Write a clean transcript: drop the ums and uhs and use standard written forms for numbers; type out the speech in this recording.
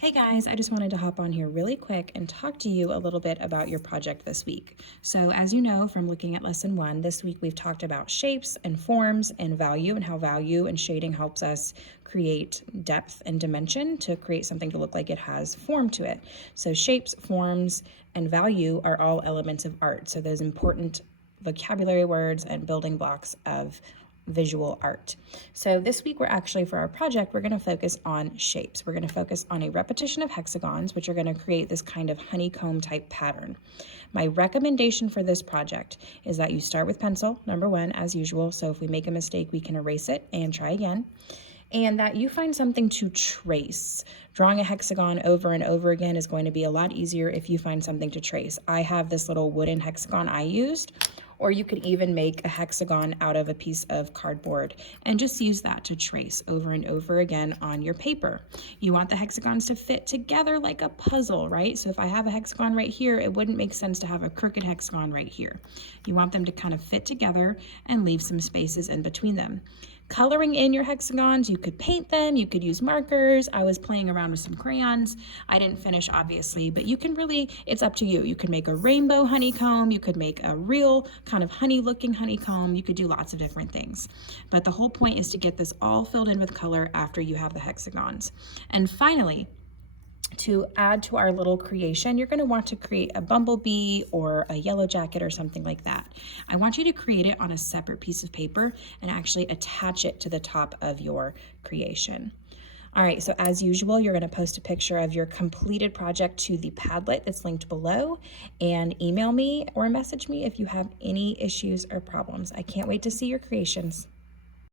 Hey guys, I just wanted to hop on here really quick and talk to you a little bit about your project this week. So as you know from looking at lesson 1, this week we've talked about shapes and forms and value and how value and shading helps us create depth and dimension to create something to look like it has form to it. So shapes, forms, and value are all elements of art. So those important vocabulary words and building blocks of visual art. So this week for our project, we're going to focus on shapes. We're going to focus on a repetition of hexagons, which are going to create this kind of honeycomb type pattern. My recommendation for this project is that you start with pencil, number 1, as usual. So if we make a mistake, we can erase it and try again. And that you find something to trace. Drawing a hexagon over and over again is going to be a lot easier if you find something to trace. I have this little wooden hexagon I used, or you could even make a hexagon out of a piece of cardboard and just use that to trace over and over again on your paper. You want the hexagons to fit together like a puzzle, right? So if I have a hexagon right here, it wouldn't make sense to have a crooked hexagon right here. You want them to kind of fit together and leave some spaces in between them. Coloring in your hexagons, you could paint them, you could use markers. I was playing around with some crayons. I didn't finish, obviously, but you can really, it's up to you. You could make a rainbow honeycomb, you could make a real kind of honey-looking honeycomb, you could do lots of different things. But the whole point is to get this all filled in with color after you have the hexagons. And finally, to add to our little creation, you're going to want to create a bumblebee or a yellow jacket or something like that. I want you to create it on a separate piece of paper and actually attach it to the top of your creation. All right, so as usual, you're going to post a picture of your completed project to the Padlet that's linked below and email me or message me if you have any issues or problems. I can't wait to see your creations.